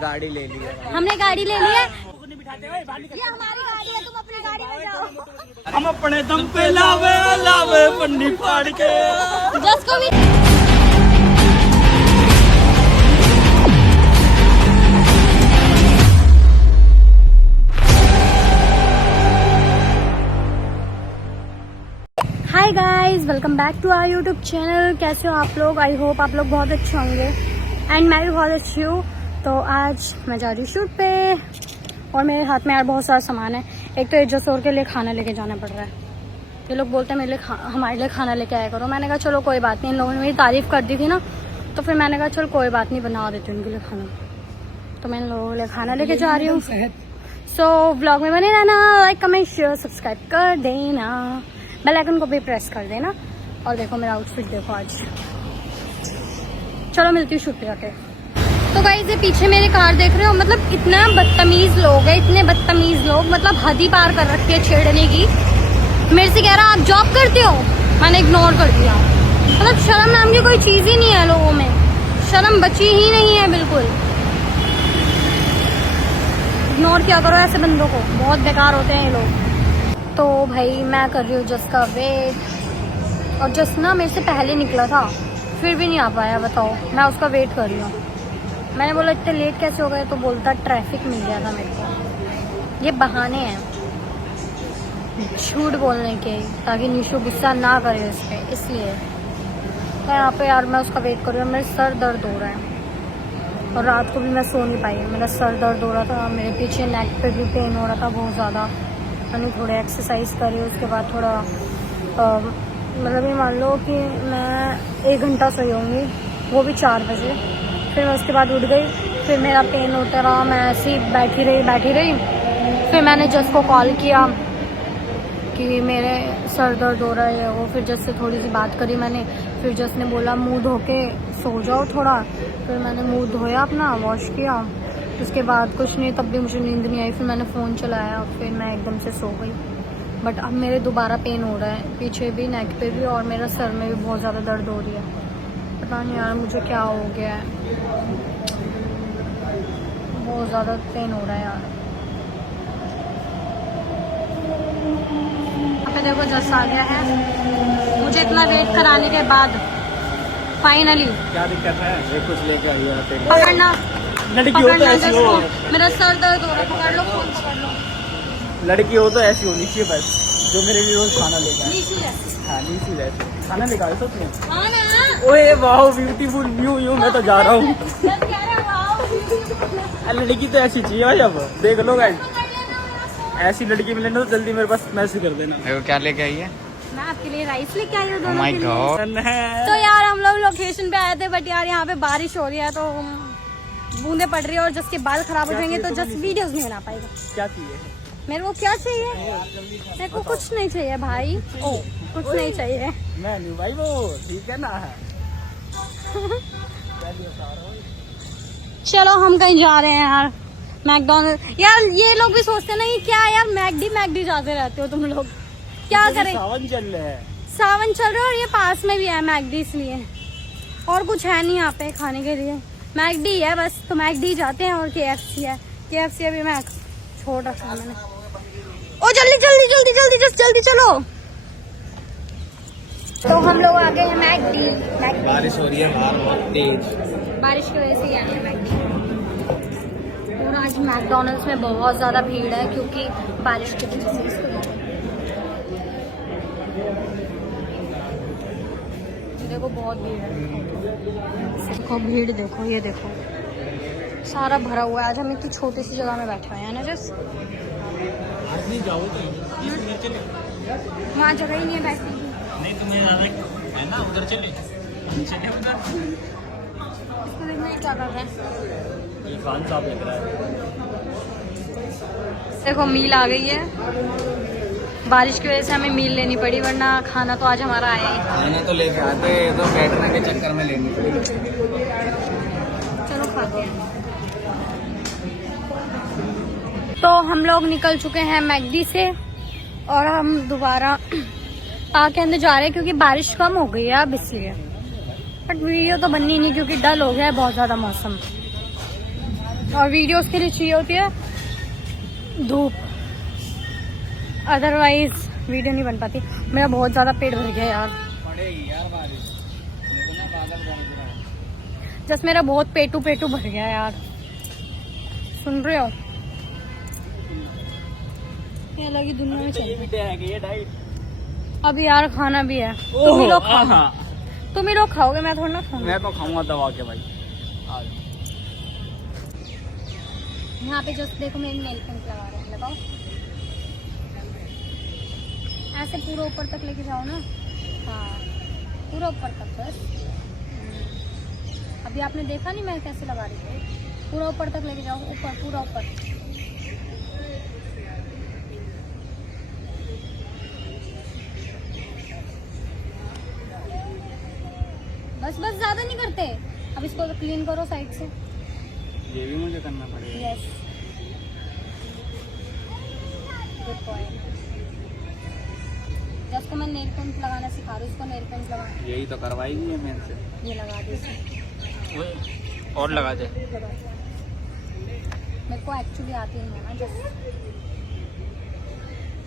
गाड़ी ले ली है। हमने गाड़ी ले ली है। ये हमारी गाड़ी है, तुम अपनी गाड़ी में जाओ। हम अपने दम पे लावे लावे पन्नी फाड़ के। जिसको भी hi guys, welcome back to our YouTube channel. कैसे हो आप लोग? आई होप आप लोग बहुत अच्छे होंगे एंड मैं भी बहुत अच्छी हूँ। तो आज मैं जा रही हूँ शूट पे और मेरे हाथ में यार बहुत सारा सामान है। एक तो जसोर के लिए खाना लेके जाना पड़ रहा है। ये लोग बोलते हैं मेरे लिए हमारे लिए खाना लेके आया करो। मैंने कहा चलो कोई बात नहीं, इन लोगों ने मेरी तारीफ़ कर दी थी ना, तो फिर मैंने कहा चलो कोई बात नहीं, बना देती हूँ उनके लिए खाना। तो मैं इन लोगों के लिए खाना लेके जा रही हूँ। सो व्लॉग में बने रहना, लाइक कमेंट शेयर सब्सक्राइब कर देना, बेल आइकन को भी प्रेस कर देना। और देखो मेरा आउटफिट देखो आज। चलो मिलती हूँ शूट पे जाके। तो गाइस ये पीछे मेरे कार देख रहे हो, मतलब इतना बदतमीज लोग हैं, इतने बदतमीज लोग, मतलब हद ही पार कर रखी है छेड़ने की। मेरे से कह रहा आप जॉब करते हो, मैंने इग्नोर कर दिया। मतलब शर्म नाम की कोई चीज ही नहीं है लोगों में, शर्म बची ही नहीं है बिल्कुल। इग्नोर किया करो ऐसे बंदों को, बहुत बेकार होते हैं ये लोग। तो भाई मैं कर रही हूँ जस का वेट, और जस ना मेरे से पहले निकला था फिर भी नहीं आ पाया। बताओ, मैं उसका वेट कर रही हूँ। मैंने बोला इतने लेट कैसे हो गए, तो बोलता ट्रैफिक मिल गया था मेरे को। ये बहाने हैं झूठ बोलने के, ताकि निशु गुस्सा ना करे उस पर, इसलिए। तो यहाँ पे यार मैं उसका वेट कर रही हूँ। मेरे सर दर्द हो रहा है और रात को भी मैं सो नहीं पाई। मेरा सर दर्द हो रहा था, मेरे पीछे नेक पे भी पेन हो रहा था बहुत ज़्यादा। मैंने थोड़े एक्सरसाइज करी, उसके बाद थोड़ा मतलब ये मान लो कि मैं 1 घंटा सोई होंगी, वो भी 4 बजे। फिर मैं उसके बाद उठ गई, फिर मेरा पेन होता रहा, मैं ऐसी बैठी रही। फिर मैंने जस को कॉल किया कि मेरे सर दर्द हो रहा है वो। फिर जस से थोड़ी सी बात करी मैंने। फिर जस ने बोला मुँह धो के सो जाओ थोड़ा। फिर मैंने मुँह धोया अपना, वॉश किया, उसके बाद कुछ नहीं, तब भी मुझे नींद नहीं आई। फिर मैंने फ़ोन चलाया, फिर मैं एकदम से सो गई। बट अब मेरे दोबारा पेन हो रहा है, पीछे भी, नेक पे भी, और मेरा सर में भी बहुत ज़्यादा दर्द हो रही है। पता नहीं यार मुझे क्या हो गया है, बहुत ज़्यादा पेन हो रहा है यार। यहाँ पे देखो जस आ गया है। मुझे इतना वेट कराने के बाद फाइनली क्या दिक्कत है? ये कुछ लेकर आई है। पकड़ना, लड़की हो तो ऐसी हो। मेरा सर दर्द हो रहा है, पकड़ लो, फोन पकड़ लो। लड़की हो तो ऐसी होनी चाहिए बस, जो मेरे लिए रोज खाना लेकर आए। नीचे है। हाँ नीची रहती, खाना लेकर आए सच में। हाँ ना। ओए वाह ब्यूटीफुल, यूं मैं तो जा रहा हूँ। जब कह रहे वाओ, लड़की तो ऐसी चाहिए भाई। अब देख लो गाइस, ऐसी लड़की मिले ना तो जल्दी मेरे पास मैसेज कर देना। क्या लेके आई है? मैं आपके लिए राइस लेके आई हूँ Oh दोनों my के लिए। God. तो यार हम लोग लोकेशन पे आए थे, बट यार यहाँ पे बारिश हो रही है, तो बूंदे पड़ रही है, और जिसके बाल खराब हो जाएंगे तो जस्ट वीडियोस नहीं बना पाएगा। क्या चाहिए? मेरे को क्या चाहिए? मेरे को कुछ नहीं चाहिए भाई। ओ कुछ नहीं चाहिए। मैं नहीं भाई, वो ठीक है ना। चलो हम कहीं जा रहे हैं यार, मैकडॉनल्ड। यार ये लोग भी सोचते ना, ये क्या यार मैकडी जाते रहते हो तुम लोग, क्या करें? सावन चल रहा है। सावन चल रहा है और ये पास में भी है मैकडी, इसलिए और कुछ है नहीं यहाँ पे खाने के लिए। मैकडी है बस, तो मैकडी जाते हैं। और KFC है, KFC अभी मैं छोड़ रखा है मैंने। ओ जल्दी चलो। तो हम लोग आ गए हैं मैकडी। बारिश हो रही है बाहर बहुत तेज, बारिश की वजह से ही आए हैं मैकडी। और आज मैकडॉनल्ड्स में बहुत ज़्यादा भीड़ है क्योंकि बारिश की वजह से। इसको देखो बहुत भीड़ है, देखो भीड़ देखो, ये देखो सारा भरा हुआ है। आज हम इतनी छोटी सी जगह में बैठे हुए हैं ना, जस्ट आज नहीं जाओ तो वहाँ जगह ही नहीं है बैठने की। नहीं तुम्हें है ना, उधर चले उधर। इसको देखना ही क्या कर रहा है। खान साहब लग रहा है। देखो मील आ गई है, बारिश की वजह से हमें मील लेनी पड़ी, वरना खाना तो आज हमारा आया ही था। खाना तो लेके आते, तो बैठने के चक्कर में लेनी पड़ी। चलो खाते हैं। तो हम लोग निकल चुके हैं मैकडी से और हम दोबारा पार्क के अंदर जा रहे हैं क्योंकि बारिश कम हो गई है अब, इसलिए। बट वीडियो तो बननी नहीं क्योंकि डल हो गया है बहुत ज़्यादा मौसम। और वीडियोस के लिए चाहिए होती है धूप, अदरवाइज वीडियो नहीं बन पाती। मेरा बहुत ज्यादा पेट भर गया यार, पड़ेगी यार बारिश, देखो ना बादल बन रहा है। जस्ट मेरा बहुत पेटू भर गया यार, सुन रहे हो? ये अलग ही दुनिया में चल ये भी है ये डाइट। अब यार खाना भी है, तुम ही लोग खाओ, तुम ही लोग खाओगे, मैं थोड़ा ना खाऊंगा। मैं तो खाऊंगा दबा के भाई। यहाँ पे जस्ट देखो मेरी नेल पेंट लगा रहे हैं, लगाओ ऐसे पूरा ऊपर तक लेके जाओ ना। हाँ पूरा ऊपर तक बस। अभी आपने देखा नहीं मैं कैसे लगा रही थी, पूरा ऊपर तक लेके जाओ, ऊपर पूरा ऊपर। बस बस ज्यादा नहीं करते। अब इसको क्लीन करो साइड से। ये भी मुझे करना पड़ेगा। Yes good boy. जब को मैं नेल पेंट लगाना सिखा रही हूँ, उसको नेल पेंट लगा। यही तो करवाई नहीं है मेरे से। ये लगा दे इसे। और लगा दे। मेरे को एक्चुअली आती नहीं है ना, जस्ट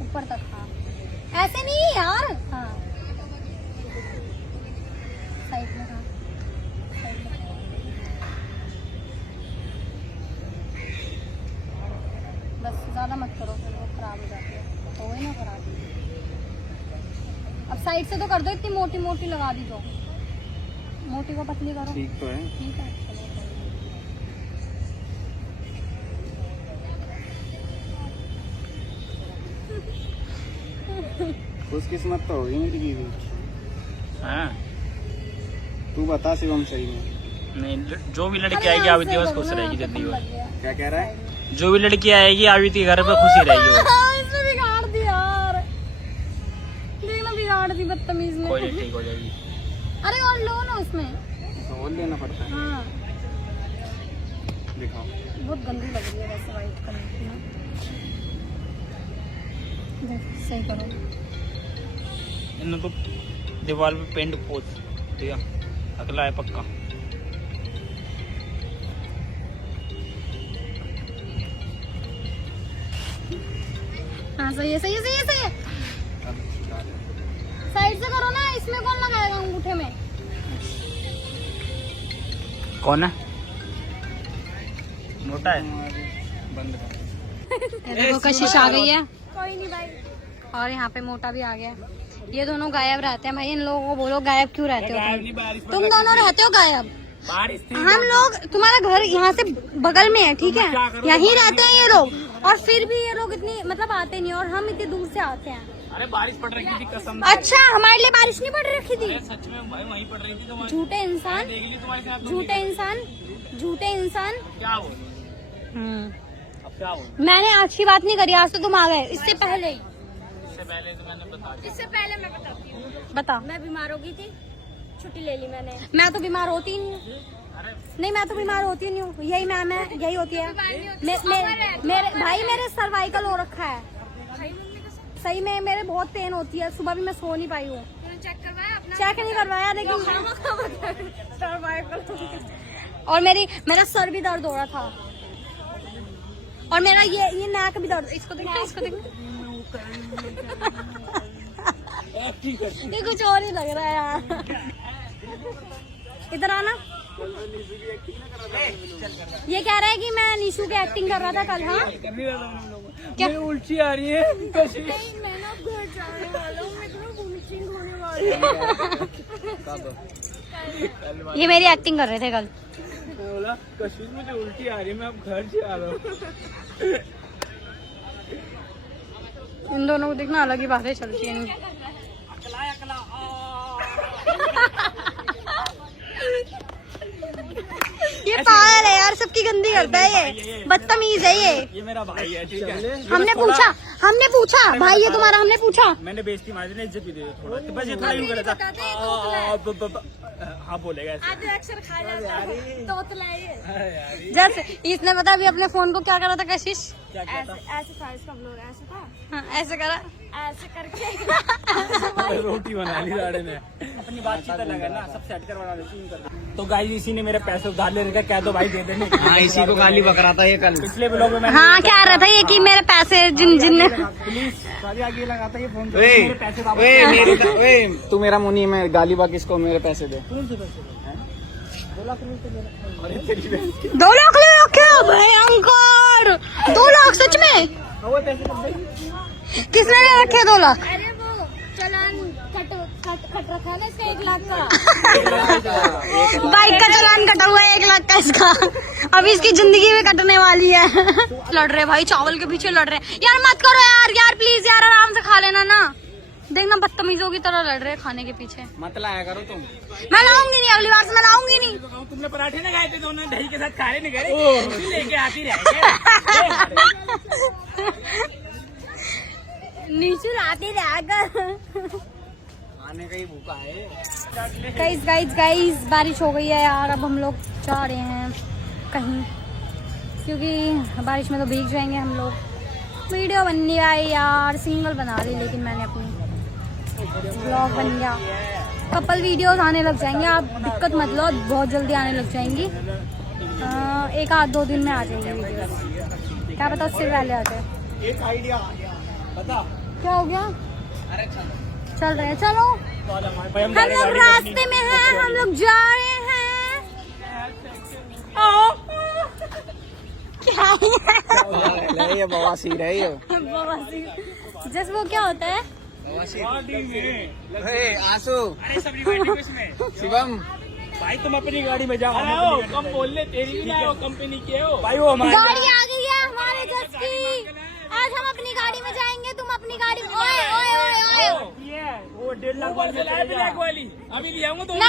ऊपर तक। हाँ ऐसे नहीं यार। हाँ साइड में। हाँ साइड में। बस ज्यादा मत करो, फिर वो खराब हो जाती है। तो वही ना खराब। अब साइड से तो कर दो, इतनी मोटी मोटी लगा दी तो। मोटी को पतली करो। ठीक तो है। ठीक है खुशकिस्मत तो होगी मेरी बीवी। हाँ तू बता शिवम सही में। नहीं जो भी लड़की आएगी आविती बस खुश रहेगी जिंदगी भर। क्या कह रहा है? जो भी लड़की आएगी आविती घर पे खुशी रहेगी वो। इसने बिगाड़ दी यार, देखना बिगाड़ दी बदतमीज ने। कोई नहीं ठीक हो जाएगी। अरे और लो ना उसमें तो और लेना पड़ता है। हाँ दिखाओ। बहुत गंदी लग रही है वैसे वाइट कलर की ना। देख सही करो। इन्होंने तो दीवार पे पेंट पोत दिया, अगला है पक्का। हाँ सही है सही है सही है सही है। साइड से करो ना, इसमें कौन लगाएगा अंगूठे में? कौन है? मोटा है। बंद कर। देखो कशिश आ गई है। कोई नहीं भाई। और यहाँ पे मोटा भी आ गया। ये दोनों गायब रहते हैं भाई, इन लोगों को बोलो गायब क्यों रहते हो तुम दोनों रहते हो गायब। हम लोग, तुम्हारा घर यहाँ से बगल में है ठीक है, यहीं रहते हैं ये लोग, और फिर भी ये लोग इतनी मतलब आते नहीं, और हम इतनी दूर से आते हैं। अरे बारिश पड़ रही थी कसम। अच्छा हमारे लिए बारिश नहीं पड़ रखी थी? सच में भाई वहीं पड़ रही थी तो झूठे इंसान, झूठे इंसान, झूठे इंसान। क्या बोल? अब क्या बोल? मैंने आज की बात नहीं करी, आज तो तुम आ गए। इससे पहले ही, इससे पहले तो मैंने बता दिया। इससे पहले मैं बताती हूँ। बता। मैं बीमार हो गई थी, छुट्टी ले ली मैंने। मैं तो बीमार होती ही नहीं। नहीं मैं तो बीमार होती नहीं हूँ, यही मैम है, यही होती है। मेरे भाई मेरे सर्वाइकल हो रखा है सही में, मेरे बहुत पेन होती है, सुबह भी मैं सो नहीं पाई हूँ। चेक नहीं करवाया लेकिन और मेरा सर भी दर्द हो रहा था, और मेरा ये नाक भी दर्द। इसको देखना, इसको देखना। ये कुछ और ही लग रहा है यार। इधर आना। ये कह रहा है कि मैं निशु की एक्टिंग कर रहा था कल। हाँ क्या उल्टी आ रही है? नहीं मैं ना घर जाने वाला हूँ, मेरे को वोमिटिंग होने वाली है। ये मेरी एक्टिंग कर रहे थे कल। बोला कश्मीर मुझे उल्टी आ रही है, मैं अब घर जा रहा हूँ। इन दोनों को देखना अलग ही बातें चलती हैं। ये पागल है यार, सबकी गंदी करता है ये, बदतमीज है ये मेरा भाई है ठीक है। हमने पूछा भाई ये तुम्हारा, हमने पूछा। मैंने बेइज्जती मारी ना, इज्जत भी दे थोड़ा, तो बस ये थोड़ा यूं कर था। हाँ बोलेगा जैसे इसने पता अभी अपने फोन को क्या करा था कशिश, ऐसे था इसका ब्लॉग, ऐसे था। हाँ, ऐसे करा, ऐसे करके रोटी बना ली साड़े ने। अपनी बातचीत अलग है ना, सब सेट कर बना देती। तो गाइस इसी ने मेरे पैसे उधार ले रखे, कह दो भाई दे देने। हाँ, इसी को गाली बक रहा था ये कल पिछले ब्लॉग में। हाँ, क्या रहा था ये कि मेरे पैसे जिनने प्लीज सारी आगे लगाता ये फोन, मेरे पैसे तू मेरा मुनी में गाली बक इसको मेरे पैसे दे। 2 लाख रुपए 2 लाख ले रखे भयंकर। 2 लाख सच में? किसने ले रखे 2 लाख? अरे वो चालान कट रखा है ना इसका 1 लाख का। बाइक का चालान कटा हुआ है 1 लाख का इसका। अभी इसकी जिंदगी में कटने वाली है। लड़ रहे भाई, चावल के पीछे लड़ रहे हैं। यार मत करो यार प्लीज यार, आराम से खा लेना ना। देखना बदतमीजों की तरह लड़ रहे हैं खाने के पीछे। मत लाया करो तुम। मैं लाऊंगी नहीं, अगली बार से मैं लाऊंगी नहीं। तुमने पराठे ना खाए थे तो उन्होंने दही के साथ खा रहे नहीं करे, लेके आती रहे। नीचू आते रहेगा। खाने का ही भूखा है। गाइस बारिश हो गई है यार। अब हम लोग जा रहे हैं कहीं, क्योंकि बारिश में तो भीग जाएंगे हम लोग। वीडियो बन गया यार, सिंगल बना ली लेकिन मैंने अपनी, ब्लॉग बन गया। कपल वीडियोस आने लग जाएंगे, आप दिक्कत मत लो, बहुत जल्दी आने लग जाएंगी। 1-2 दिन में आ जाएंगी वीडियोस। क्या पता उससे पहले आ जाए। एक आइडिया बता क्या हो गया? चल रहे हैं, चलो हम लोग रास्ते में हैं, हम लोग जा रहे हैं। क्या ये बवासीर है ये। बवासीर जस वो क्या होता है? आंसू शिवम भाई तुम अपनी गाड़ी में जाओ। कम बोल ले, तेरी भी नहीं, कंपनी के हो भाई। वो हमारी गाड़ी आ गई है हमारे जस की। आज हम अपनी गाड़ी में जाएंगे, तुम अपनी गाड़ी में। ओए ओए ओए ओए, वो 1.5 लाख वाली अभी ले आऊंगा तो नहीं,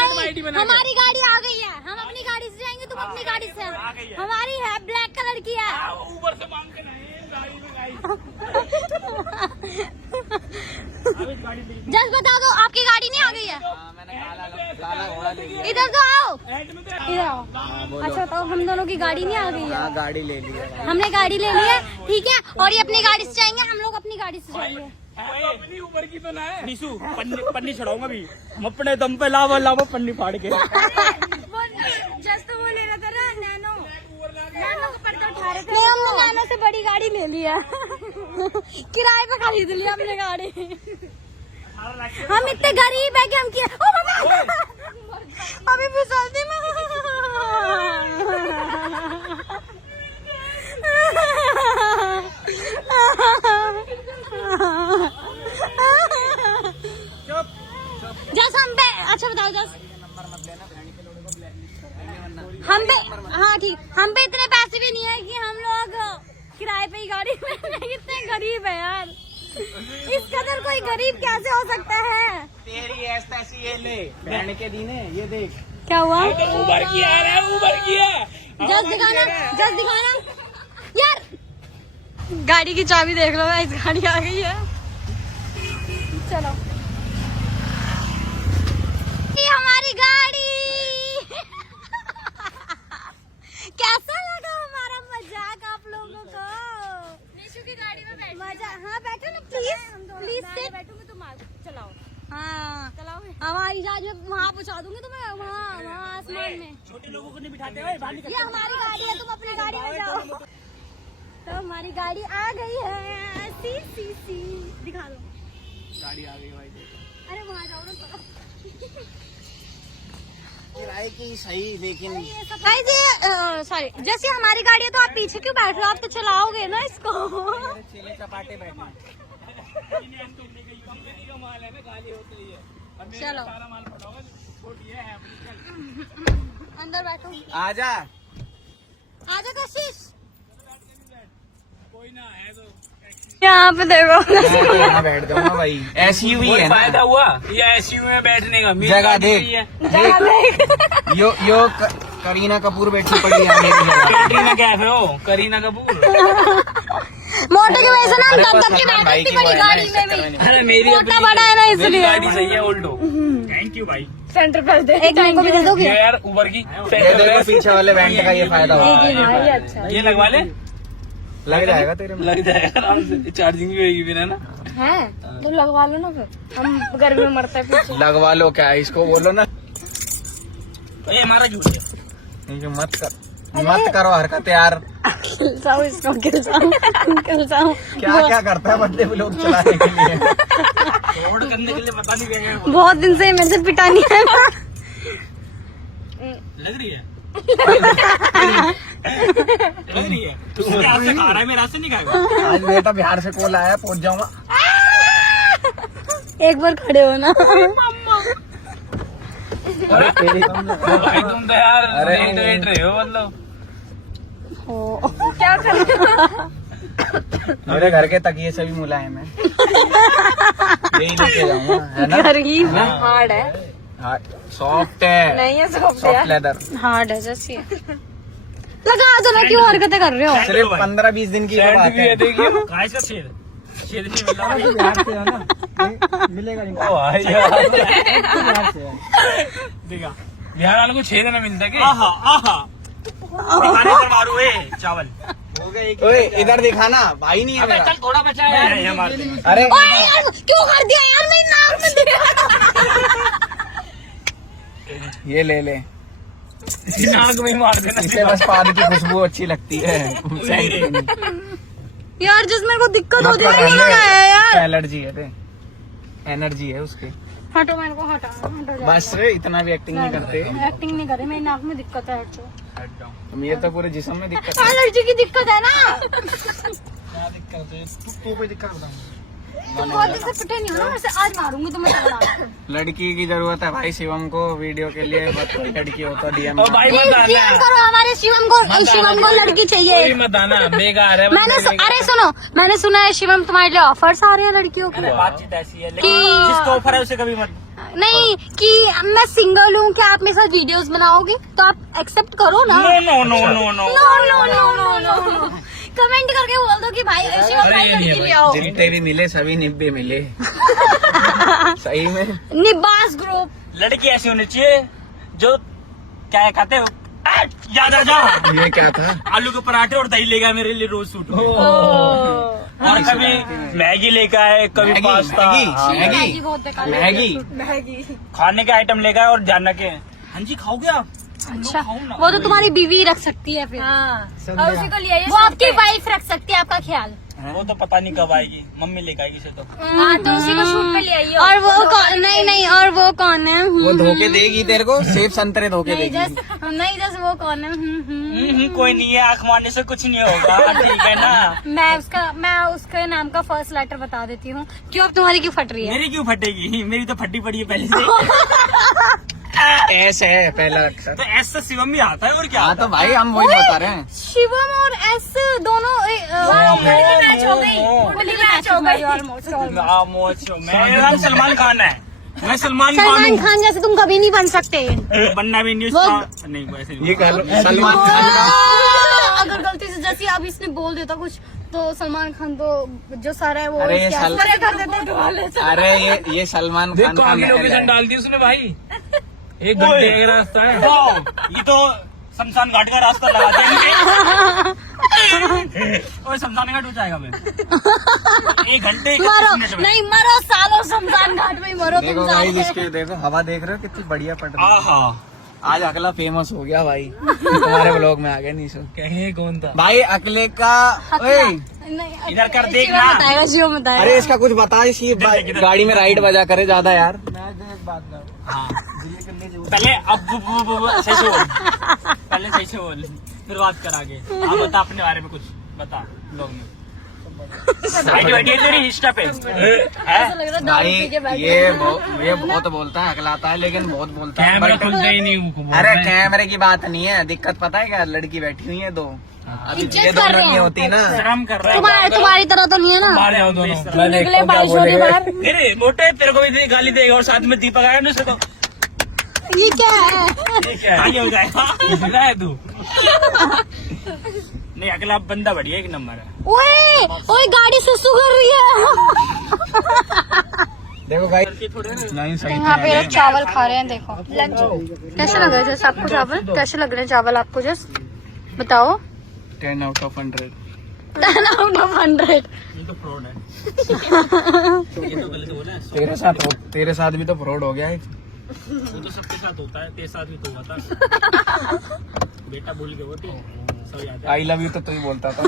हमारी गाड़ी आ गई है। हम अपनी गाड़ी से जाएंगे, तुम अपनी गाड़ी से। हमारी है, ब्लैक कलर की है। ऊपर से मांग के नहीं गाड़ी में। जस्ट बता दो, आपकी गाड़ी नहीं आ गई है? मैंने काला घोड़ा ले लिया। इधर तो आओ, इधर आओ। अच्छा बताओ, हम दोनों की गाड़ी नहीं आ गई है? गाड़ी ले ली है हमने, गाड़ी ले ली है, ठीक है। और ये अपनी गाड़ी से जाएंगे, हम लोग अपनी गाड़ी से जाएंगे। अपनी ऊपर की तो ना है निशु, पन्नी चढ़ाऊंगा भी हम अपने दम पे। लावा पन्नी फाड़ के। जस्ट वो ले रहा था ना, नैनो को पर्दा उठा रहे थे। हम लोग नैनो से बड़ी गाड़ी ले लिया। किराए पे खरीद लिया हमने गाड़ी। हम इतने गरीब है कि हम किया। अभी फिसलती में। जस हम पे, अच्छा बताओ जस हम पे, हाँ ठीक, हम पे इतने पैसे भी नहीं है कि हम लोग किराए पे ही गाड़ी में। इतने गरीब है यार, इस कदर कोई गरीब कैसे हो सकता है? तेरी ऐसी ये ले बहन के दिन है, ये देख क्या हुआ? ऊबर किया है, ऊबर किया। जस्ट दिखाना यार। गाड़ी की चाबी देख लो, इस गाड़ी आ गई है। चलो ये हमारी गाड़ी। कैसा लगा हमारा मजाक आप लोगों को? निशु की गाड़ी में बैठ मजा। हाँ बैठो ना प्लीज से बैठूंगी, तुम चलाओ। हाँ चलाओ, हमारी जहाज में वहाँ पहुँचा दूंगी तुम्हें, वहाँ आसमान में। छोटे लोगों को नहीं बिठाते भाई, ये हमारी गाड़ी है, तुम अपनी गाड़ी में जाओ। तो हमारी गाड़ी आ गई है। सी दिखा दो, गाड़ी आ गई भाई। अरे वहाँ जाओ ना। किराए की सही, लेकिन सॉरी, जैसे हमारी गाड़ी है तो आप पीछे क्यों बैठ रहे हो? आप तो चलाओगे ना इसको। चेले चपाटे बैठे। चलो अंदर बैठो। आजा कशिश, कोई ना है तो यहाँ पे देखो। यहाँ बैठ जाऊंगा भाई। एसयूवी है ना, फायदा हुआ या एसयूवी में बैठने का? जगह देख, यो करीना कपूर बैठी पड़ी है। करीना कैफ है वो, करीना कपूर। मोटे की वजह से ना हम दब के बैठती बड़ी गाड़ी में भी। अरे मेरी मोटा बड़ा है ना इसलिए। गाड़ी सही है उल्टो। थैंक यू भाई। सेंटर पर दे, एक को भी दे दोगे यार ऊबर की। पीछे वाले बैंड का ये फायदा हुआ। अच्छा ये लगवा ले। लग जाएगा तेरे में। लग जाएगा आराम से, चार्जिंग भी होगी बिना ना। है तो लगवा लो ना फिर, हम गर्मी में मरते हैं पीछे। लगवा लो क्या है, इसको बोलो ना। ये हमारा झूठ है। नहीं, मत करो हरकत यार। खिलसाओ इसको, खिलसाओ। क्या करता है बर्थडे व्लॉग चलाने के लिए? रोड करने के लिए बता नहीं गया। बहुत दिन से मेरे से पिटानी है ना। लग रही है। लग रही है। तू क्या से खा रहा है, मेरा से नहीं खाएगा। आज बेटा बिहार से कॉल आया, पहुंच जाऊंगा। एक बार खड़े हो ना। अरे तेरी भाई तुम तो यार अरे लेट रहे हो मतलब। क्या कर रहे हो? मेरे घर के तकिए से भी मुलायम है। यही लेके जाऊंगा, है ना? गरीब हार्ड है। सॉफ्ट है। नहीं है सॉफ्ट लेदर। हार्ड है जैसी लगा दो ना, क्यों हरकतें कर रहे हो? सिर्फ 15-20 दिन की बात है। देखियो कहाँ का छेद नहीं मिल रहा। बिहार से है ना, मिलेगा नहीं। देखा बिहार वालों को छेद ना मिलता क्या? दिखाने पर मारू चावल हो गए। ओए इधर दिखाना, भाई नहीं है मेरा। चल थोड़ा बचा है। अरे क्यों कर दिया यार, मेरी नाक में दिया। ये ले ले, नाक में मार देना। इसे बस पानी की खुशबू अच्छी लगती है। यार जिस मेरे को दिक्कत होती है मत नहीं लगाया यार। एलर्जी है, एनर्जी है उसकी। हटो, मेरे को हटाओ, हटो जाओ। बस इतना भी एक्टिंग नहीं करते। एक्टिंग नहीं करे, मेरी नाक में दिक्कत है। हटो, तुम ये तो पूरे जिस्म में दिक्कत है। एलर्जी की दिक्कत है ना। क्या दिक्कत है? तू कोई दिक्कत बताऊँ? तुम बहुत दिन से पिटे नहीं हो ना, वैसे आज मारूंगी तुम्हें। लड़की की जरूरत है भाई शिवम को वीडियो के लिए। बस कोई लड़की हो तो डीएम भाई मत आना, करो हमारे शिवम को लड़की चाहिए। मत आना, बेकार है। अरे सुनो, मैंने सुना है शिवम तुम्हारे लिए ऑफर्स आ रहे हैं लड़कियों के। बातचीत ऐसी है, लेकिन जिसको ऑफर है उसे कभी मत। नहीं कि मैं सिंगल हूँ, क्या आप मेरे साथ वीडियोस बनाओगे तो आप एक्सेप्ट करो ना। नो। कमेंट करके बोल दो कि भाई शिवम भाई लड़की ले आओ। जितने भी मिले सभी निब्बे मिले। सही में निब्बास ग्रुप। लड़की ऐसी होनी चाहिए जो क्या खाते हो, याद आ जा। ये क्या था? आलू के पराठे और दही लेगा मेरे लिए रोज सूट। और कभी मैगी लेकर आए, कभी पास्ता, मैगी खाने के आइटम लेकर आए और जानना के हाँ जी खाओगे आप? अच्छा, वो तो तुम्हारी बीवी रख सकती है फिर। और उसी को ले वो आपकी वाइफ रख सकती है, आपका ख्याल। वो तो पता नहीं कब आएगी, मम्मी लेकर आएगी इसे तो। तो उसी को शूट पे ले आइए। और वो नहीं, और वो कौन है? वो धोखे देगी तेरे को, सेब संतरे धोखे देगी। नहीं जैसे वो कौन है? कोई नहीं है, आँख मारने से कुछ नहीं होगा। ठीक है ना? मैं उसके नाम का फर्स्ट लेटर बता देती हूँ। क्यों, अब तुम्हारी क्यों फट रही है? मेरी क्यों फटेगी? मेरी तो फटी पड़ी है पहले से। एस है पहला अक्षर। तो एस से शिवम भी आता है और क्या? हाँ तो भाई हम वही बता रहे हैं। शिवम और एस दोनों मैच हो गई। मेरा नाम सलमान खान है, मैं सलमान खान जैसे तुम कभी नहीं बन सकते। बनना भी नहीं वैसे ये कह लो सलमान खान। अगर गलती से जैसे अब इसने बोल देता कुछ तो सलमान खान तो जो सारा है वो अरे ये कर देते। अरे ये सलमान खान का लोकेशन डाल दी उसने भाई। एक घंटे का रास्ता है। ये तो शमशान घाट का रास्ता लगा दिया। और शमशान घाट हो जाएगा मैं 1 घंटे नहीं मरो सालों शमशान घाट में ही मरो। देखो भाई जिसके देखो हवा देख रहे हो कितनी बढ़िया पड़ रही है। आज अगला फेमस हो गया भाई। तुम्हारे ब्लॉग में आ गया नीशो। कहीं कौन था भाई अगले का? इधर कर देखना। बताएगा। अरे इसका कुछ बता, इसी गाड़ी में राइड बजा करे ज्यादा यार। पहले अब सही से बोल, पहले सही से बोल, फिर बात कर आगे। आप बता अपने बारे में कुछ बता ब्लॉग में। तेरी इंस्टा पे भाई ये बहुत बोलता है, अगलाता है लेकिन बहुत बोलता है। अरे कैमरे की बात नहीं है, दिक्कत पता है क्या? लड़की बैठी हुई है दो, अभी ये दो लड़की होती ना। शर्म कर रहा है। तुम्हारी तरह तो नहीं है ना। दोनों मोटे तेरे को भी गाली देगा और साथ में दीपक आया ना उसे तो ये क्या है? हो जाएगा है तू। नहीं अगला बंदा बढ़िया एक नंबर है। ओए गाड़ी सुसु कर रही है। देखो भाई नहीं सही। यहाँ पे लोग चावल खा रहे हैं, देखो कैसे लग रहे हैं आपको चावल? कैसे लग रहे हैं चावल आपको? जस्ट बताओ। 10 out of 100। 10 out of 100। ये तो फ्रॉड है। तेरे साथ भी तो फ्रॉड हो गया है। वो तो सबके साथ होता है, तेरे साथ भी तो हुआ था। बेटा भूल गए वो तो सब याद है। आई लव यू तो तू ही बोलता था।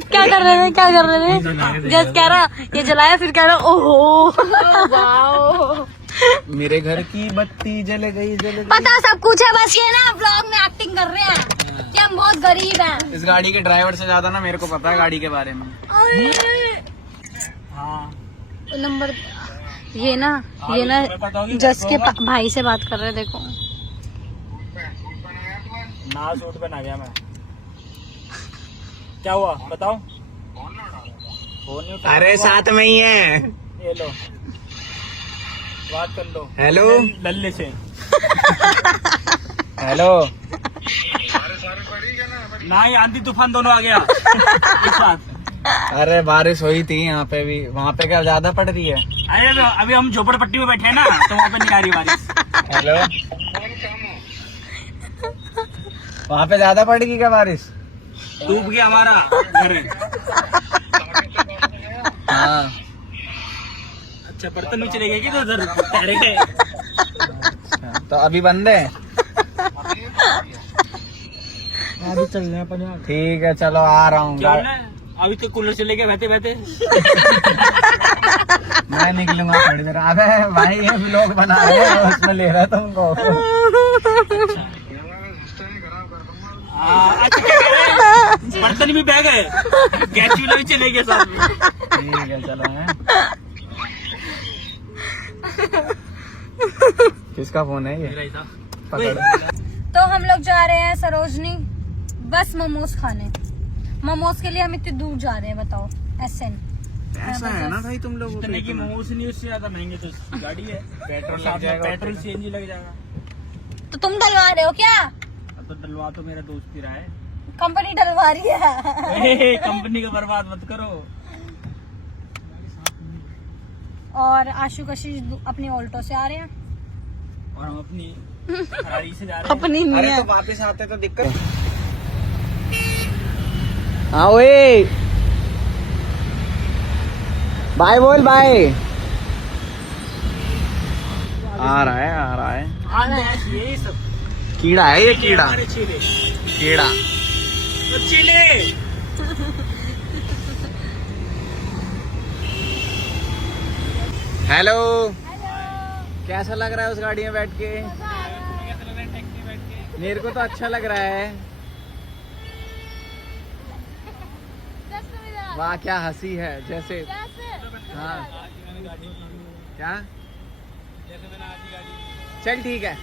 क्या कर रहे थे, क्या कर रहे थे? जस्ट कह रहा ये जलाया, फिर कह रहा ओहो वाओ। मेरे घर की बत्ती जल गई पता सब कुछ है, बस ये ना व्लॉग में एक्टिंग कर रहे हैं कि हम बहुत गरीब हैं। इस गाड़ी के ड्राइवर से ज्यादा ना मेरे को पता है गाड़ी के बारे में। हाँ नंबर ये ना जस के भाई से बात कर रहे, देखो ना सूट पहना गया मैं। क्या हुआ बताओ? फोन नहीं उठा। अरे साथ में ही है। ये लो बात कर लो। हेलो लल्ले से। हेलो। ना ही आंधी तूफान दोनों आ गया एक साथ। अरे बारिश हुई थी यहाँ पे भी, वहाँ पे क्या ज्यादा पड़ रही है? अरे अभी हम झोपड़पट्टी में बैठे हैं ना, तो वहाँ पे नहीं आ रही बारिश। हेलो। वहाँ पे ज्यादा पड़ेगी क्या बारिश? डूब गया हमारा घर। हाँ। अच्छा बर्तन में चले गए कि उधर ठहरे गए? तो अभी बंद है? अभी चल रहे हैं पंजाब। ठीक है चलो आ रहा हूँ। अभी तो कूलर चले गए बहते बहते। मैं निकलूंगा थोड़ी देर। अबे भाई ये व्लॉग बना रहे हैं, उसमें ले रहा तुमको। बर्तन भी बह गए, गैस चूल्हा भी चले गए साथ में। ठीक है चलो है। किसका फोन है ये? पकड़। तो हम लोग जा रहे हैं सरोजनी बस मोमोज खाने। मोमोज के लिए हम इतनी दूर जा रहे हैं, बताओ एसएन। ऐसा है ना भाई तुम लोग इतने की मोमोज नहीं, उससे ज्यादा महंगे तो गाड़ी है। पेट्रोल लग जाएगा, पेट्रोल सीएनजी लग जाएगा। तो तुम डलवा रहे हो क्या? अब तो डलवा तो मेरा दोस्त ही रहा है। कंपनी डलवा रही है। कंपनी को बर्बाद मत करो। और आशु कशिश अपनी ऑल्टो से आ रहे हैं और हम अपनी फरारी से जा रहे हैं। अपनी नहीं अरे है। तो वापस आते तो दिक्कत। हाँ ओए बाय बोल बाय। आ रहा है आ रहा है। यही सब कीड़ा है ये कीड़ा। हमारे चीले कीड़ा। तो चीले। हेलो। कैसा लग रहा है उस गाड़ी में बैठ के? मेरे को तो अच्छा लग रहा है। वाह क्या हंसी है जैसे। हाँ क्या? चल ठीक है।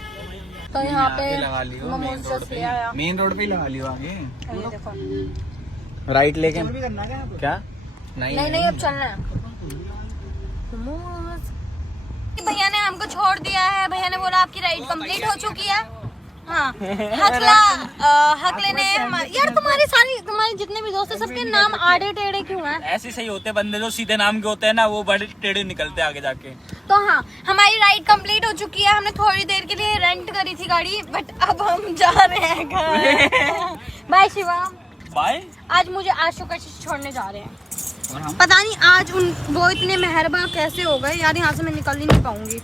तो यहाँ पे लगा लियो मोमोज जस्ट ले आया। मेन रोड पे ही लगा लियो आगे। ये देखो। राइट लेके क्या? नहीं अब चलना है। मोमोज भैया ने हमको छोड़ दिया है। भैया ने बोला आपकी राइड कंप्लीट हो चुकी है। हाँ हकले ने यार तुम्हारे जितने भी दोस्त हैं सबके नाम आड़े टेढ़े क्यों हैं? ऐसे सही होते बंदे जो सीधे नाम के होते हैं ना, वो बड़े टेढ़े निकलते हैं आगे जाके। तो हाँ हमारी राइड कंप्लीट हो चुकी है। हमने थोड़ी देर के लिए रेंट करी थी गाड़ी, बट अब हम जा रहे हैं घर। बाय शिवा। बाय। आज मुझे आशु कशिश छोड़ने जा रहे हैं। पता नहीं आज वो इतने मेहरबान कैसे हो गए यार। यहाँ से मैं निकल ही नहीं पाऊंगी।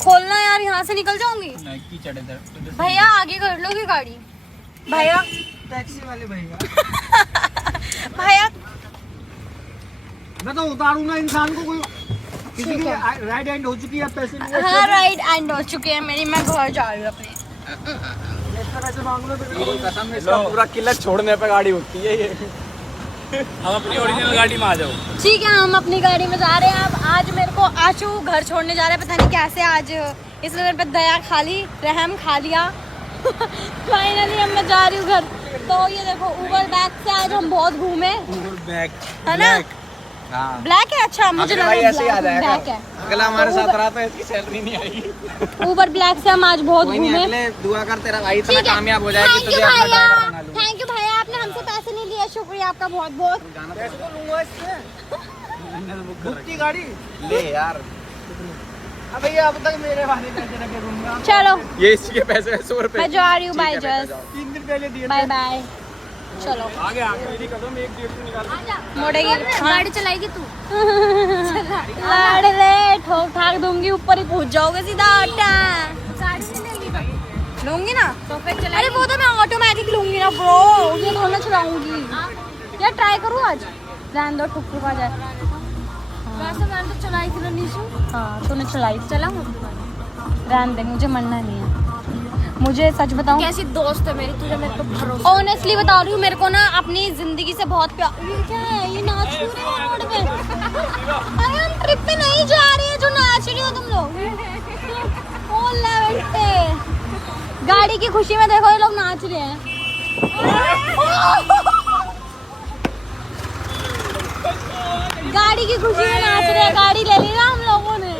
खोलना यार, यहाँ से निकल जाऊंगी। भैया आगे कर लोगे गाड़ी? भैया टैक्सी वाले भैया। भैया मैं तो उतारूंगा इंसान को। कोई किसी की राइड एंड हो चुकी है, पैसे हाँ राइड एंड हो चुकी है मेरी। मैं घर जा रही हूँ अपने। कसम इसका पूरा किला छोड़ने पे गाड़ी होती है ये। हम अपनी ओरिजिनल गाड़ी में आ जाओ। ठीक है हम अपनी गाड़ी में जा रहे हैं। अब आज मेरे को आशु घर छोड़ने जा रहा है। पता नहीं कैसे आज इसने मेरे पे दया खा ली, रहम खा लिया। फाइनली अब मैं जा रही हूँ घर। तो ये देखो उबर बैग से आज हम बहुत घूमे है ना। ब्लैक है। अच्छा मुझे लगा ब्लैक है। अगला हमारे साथ रहा तो इसकी सैलरी नहीं आई। उबर ब्लैक से हम आज बहुत घूमे। दुआ कर तेरा भाई इतना कामयाब हो जाए कि तुझे अपना ड्राइवर बना लूं। थैंक यू भैया, आपने हमसे पैसे नहीं लिए। शुक्रिया आपका बहुत बहुत। गाड़ी ले यार। अब भैया अब तक मेरे वाले पैसे रखे दूंगा। चलो ये इसके पैसे 100 रुपए। मैं जा रही हूँ। By just. 3 दिन पहले दिए। Bye bye. चलो आगे आगे मेरी कदम एक डेढ़ से निकाल मोड़ेगी। गाड़ी चलाएगी तू? लाड़ रे, ठोक ठाक दूंगी, ऊपर ही पहुंच जाओगे सीधा। लूंगी ना तो फिर चला। अरे वो तो मैं ऑटोमेटिक लूंगी ना ब्रो, ये थोड़ा चलाऊंगी यार। ट्राई करूँ आज? रहने दो, ठुक ठुक आ जाए। वैसे मैंने तो चलाई थी ना निशु। हाँ तूने चलाई, चलाऊँ? रहने दे, मुझे मरना नहीं है। मुझे सच बताऊं, कैसी दोस्त है मेरी, तुझे मेरे पे भरोसा? ऑनेस्टली बता रही हूँ, मेरे को ना अपनी जिंदगी से बहुत प्यार। ये क्या है, ये नाच क्यों रहे हो रोड पे? अरे हम ट्रिप पे नहीं जा रही है जो नाच रही हो तुम लोग। ओ लेवल पे गाड़ी की खुशी में देखो ये लोग नाच रहे हैं। गाड़ी की खुशी में नाच रहे हैं। गाड़ी ले ली ना हम लोगों ने।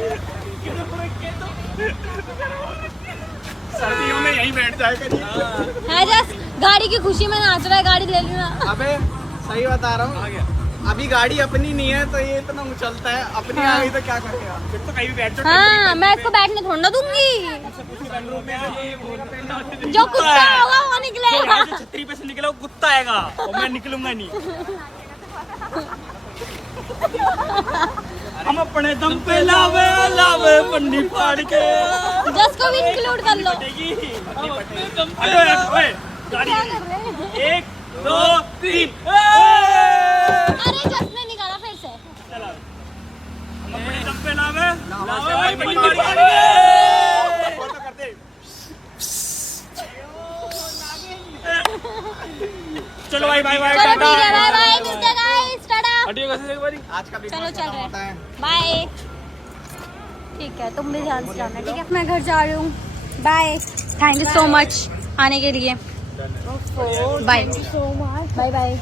सर्दियों में यहीं बैठ जाए करिए। है जस गाड़ी की खुशी में नाच रहा है, गाड़ी ले लेना। अबे सही बता रहा हूँ, अभी गाड़ी अपनी नहीं है तो ये इतना उछलता है। अपनी आ गई तो क्या करेगा? फिर तो कहीं भी बैठ जाओ। हाँ मैं इसको बैठने थोड़ा ना दूंगी। जो कुत्ता होगा वो निकलेगा। छतरी पे से निकला वो कुत्ता आएगा और मैं निकलूंगा नहीं। हम अपने दम पे लावे लावे पन्नी फाड़ के। जस को भी इंक्लूड कर लो। गाड़ी 1 2 3। अरे जस ने निकाला फिर से। हम अपने दम पे लावे लावे पन्नी फाड़ के। चलो भाई बाय बाय, चलो ठीक है, बाय बाय, मिलते हैं गाइस, टाटा। हटियो कैसे एक बारी। आज का चलो चल रहे हैं, बाय। ठीक है, तुम भी ध्यान से जाना, ठीक है? मैं घर जा रही हूँ, bye. Thank you so much आने के लिए। Bye bye bye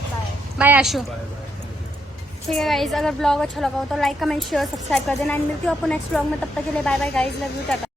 bye Ashu. ठीक है गाइस, अगर ब्लॉग अच्छा लगा हो तो लाइक कमेंट शेयर सब्सक्राइब कर देना। एंड मिलती हूँ आपको नेक्स्ट ब्लॉग में, तब तक के लिए bye bye guys, love you, Tata.